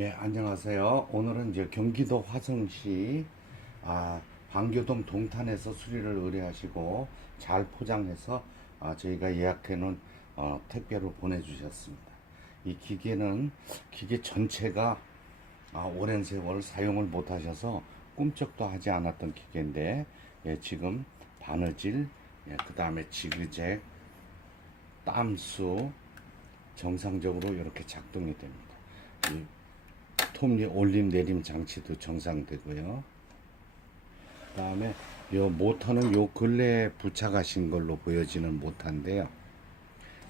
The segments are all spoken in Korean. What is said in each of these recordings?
예, 안녕하세요. 오늘은 이제 경기도 화성시 아, 방교동 동탄에서 수리를 의뢰하시고 잘 포장해서 아, 저희가 예약해 놓은 어, 택배로 보내주셨습니다. 이 기계는 기계 전체가 아, 오랜 세월 사용을 못 하셔서 꿈쩍도 하지 않았던 기계인데 예, 지금 바느질, 예, 그 다음에 지그재, 땀수 정상적으로 이렇게 작동이 됩니다. 이 톱니 올림 내림 장치도 정상되고요. 그 다음에 요 모터는 요 근래에 부착하신 걸로 보여지는 모터인데요.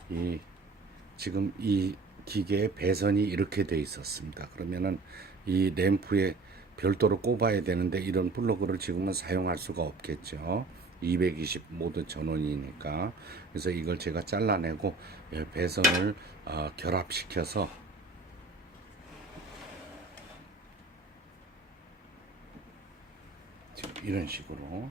이 지금 이 기계의 배선이 이렇게 돼 있었습니다. 그러면은 이 램프에 별도로 꼽아야 되는데 이런 플러그를 지금은 사용할 수가 없겠죠. 220 모두 전원이니까 그래서 이걸 제가 잘라내고 예, 배선을 어, 결합시켜서 지금 이런 식으로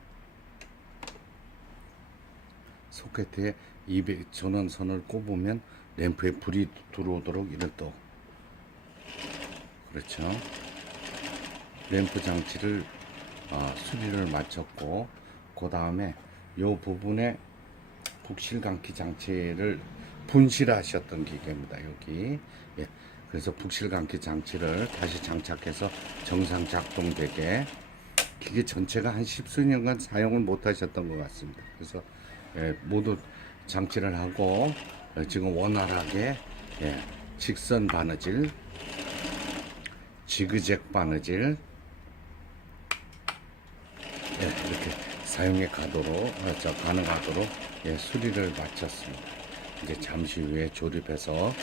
소켓에 200 전원선을 꼽으면 램프에 불이 들어오도록 이런 또 그렇죠. 램프 장치를 어, 수리를 마쳤고 그 다음에 요 부분에 북실감기 장치를 분실하셨던 기계입니다. 여기 예. 그래서 북실감기 장치를 다시 장착해서 정상 작동되게 기계 전체가 한 십수년간 사용을 못 하셨던 것 같습니다. 그래서 예, 모두 장치를 하고 어, 지금 원활하게 예, 직선 바느질, 지그잭 바느질 예, 이렇게 사용에 가도록 어, 저 가능하도록 예, 수리를 마쳤습니다. 이제 잠시 후에 조립해서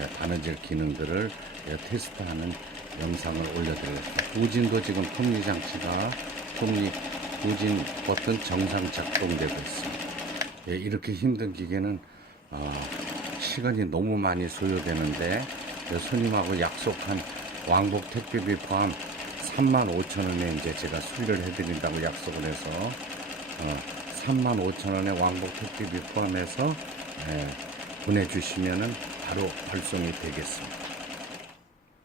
예, 바느질 기능들을 예, 테스트하는 영상을 올려드리겠습니다. 부진도 지금 톱니 장치가 톱니 부진 버튼 정상 작동되고 있습니다. 예, 이렇게 힘든 기계는 어, 시간이 너무 많이 소요되는데 예, 손님하고 약속한 왕복 택배비 포함 3만 5천 원에 이제 제가 수리를 해드린다고 약속을 해서 어, 3만 5천 원에 왕복 택배비 포함해서 예, 보내주시면은 바로 발송이 되겠습니다.